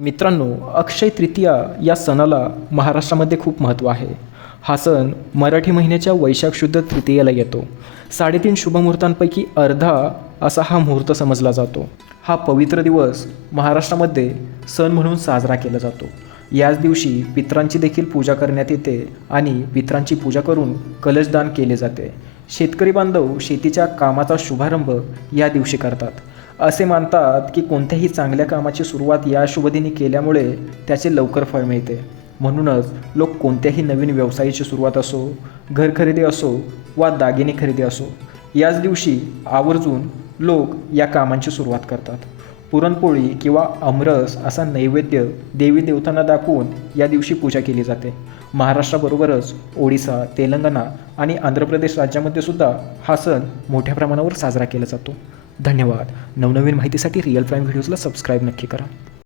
मित्रांनो अक्षय तृतीया या सणाला महाराष्ट्रामध्ये खूप महत्त्व आहे. हा सण मराठी महिन्याच्या वैशाख शुद्ध तृतीयेला येतो. साडेतीन शुभमुहूर्तांपैकी अर्धा असा हा मुहूर्त समजला जातो. हा पवित्र दिवस महाराष्ट्रामध्ये सण म्हणून साजरा केला जातो. याच दिवशी पित्रांची देखील पूजा करण्यात येते आणि पित्रांची पूजा करून कलशदान केले जाते. शेतकरी बांधव शेतीच्या कामाचा शुभारंभ या दिवशी करतात. असे मानतात की कोणत्याही चांगल्या कामाची सुरुवात या शुभदिनी केल्यामुळे त्याचे लवकर फळ मिळते. म्हणूनच लोक कोणत्याही नवीन व्यवसायाची सुरुवात असो घर खरेदी असो वा दागिने खरेदी असो याच दिवशी आवर्जून लोक या कामांची सुरुवात करतात. पुरणपोळी किंवा अमरस असा नैवेद्य देवी देवतांना दाखवून या दिवशी पूजा केली जाते. महाराष्ट्राबरोबरच ओडिसा तेलंगणा आणि आंध्र प्रदेश राज्यामध्ये सुद्धा हा सण मोठ्या प्रमाणावर साजरा केला जातो. धन्यवाद. नवनवीन माहितीसाठी रिअल प्राईम व्हिडिओजला सबस्क्राईब नक्की करा.